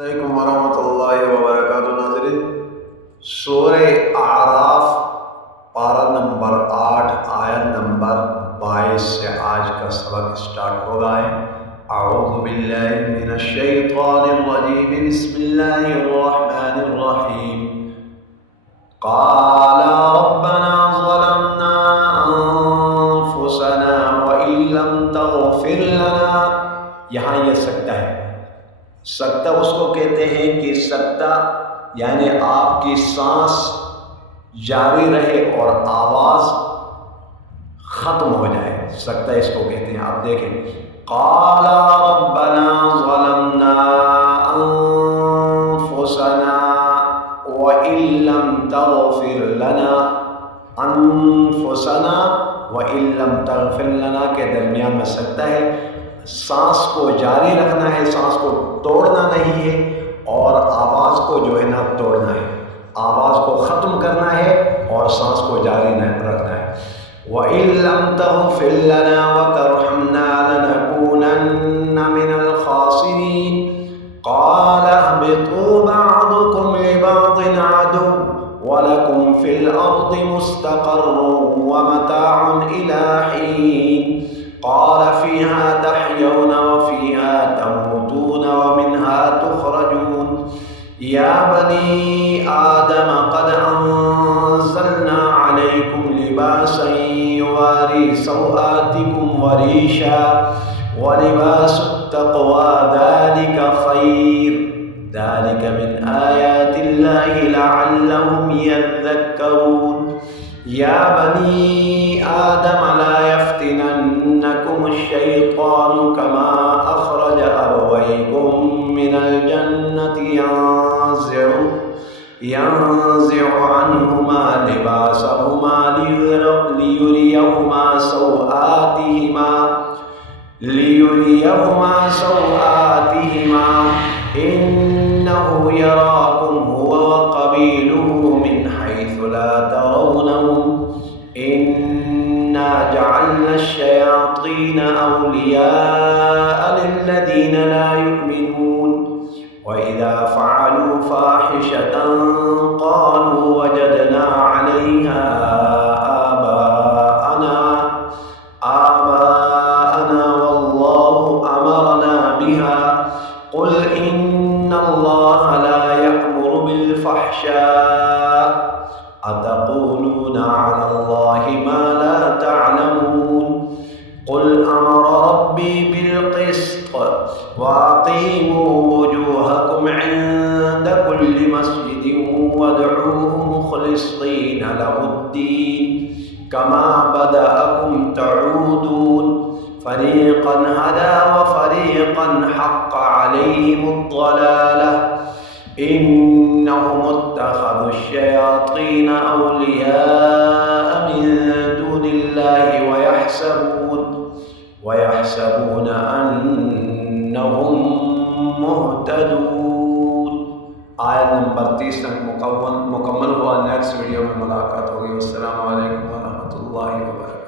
अस्सलामुअलैकुम वरहमतुल्लाहि वबरकातुहू। नाज़रीन, सूरह आराफ पारा नंबर 8 आयत नंबर 22 से आज का सबक स्टार्ट होगा है। अऊज़ु बिल्लाहि मिनश शैतानिर रजीम, बिस्मिल्लाहिर रहमानिर रहीम। क़ाला रब्बना ज़लमना अनफुसना व इल्लम तग़फिर लना। यहाँ यह सकता है। सकता उसको कहते हैं कि सकता यानी आपकी सांस जारी रहे और आवाज़ ख़त्म हो जाए, सकता इसको कहते हैं। आप देखें, क़ाला रब्बना ज़लमना अनफुसना व इल्लम तग़फिर लना। अनफुसना व इल्लम तग़फिर लना के दरमियान में सकता है। सांस को जारी रखना है, सांस को तोड़ना नहीं है, और आवाज़ को जो है ना तोड़ना है, आवाज़ को ख़त्म करना है और सांस को जारी रखना है। व इल्लम तग़फिर लना व तरहमना लनकूनन्ना मिनल ख़ासिरीन। क़ाल अहबितू बअदुकुम लिबअदिन अदुव्वुन व लकुम फ़िल अर्दि मुस्तक़र्रुन व मताउन इला हीन। क़ाल फ़ीहा तहयौन व फ़ीहा तमूतून व मिन्हा तुख़रजून। या बनी आदम क़द अंज़लना अलैकुम लिबासन युवारी सौआतिकुम व रीशा व लिबासुत तक़वा ज़ालिका ख़ैर। ज़ालिका मिन आयातिल्लाहि लअल्लहुम यज़्ज़क्करून। या बनी आदम ला यफ्तिनन्नकुम अश-शैतानु कमा अख़रज अबवयकुम मिनल जन्नति यंज़िउ अन्हुमा लिबासहुमा लियुरियहुमा सौआतिहिमा इन्नहु यराकुम हुवा व क़बीलुहु मिन हैथु ला तरौनहुम इन्ना जअलना अश-शयातीन औलियाअ लिल्लज़ीन ला युमिनून। व इज़ा फ़अलू फ़ाहिशतन क़ालू वजदना अलैहा आबाअना वल्लाहु अमरना बिहा। क़ुल इन्नल्लाहा ला यअमुरु बिल फ़हशाइ अतक़ूलूना अलल्लाहि मा ला तअलमून। क़ुल अमर रब्बी बिल क़िस्त व अक़ीमू वुजूहकुम इन्द कुल्लि मस्जिदिन वदऊहु मुख़लिसीन लहुद्दीन कमा बदअकुम तऊदून। फ़रीक़न हदा व फ़रीक़न हक़्क़ अलैहिमुद्दलालह इन्नहुम इत्तख़ज़ु अश-शयातीन औलियाअ मिन दूनिल्लाहि व यहसबून अन्नहुम मुहतदून। आयत नंबर 30 तक मुकम्मल हुआ। नेक्स्ट वीडियो में मुलाकात होगी। अस्सलामु अलैकुम व रहमतुल्लाहि व बरकातुहू।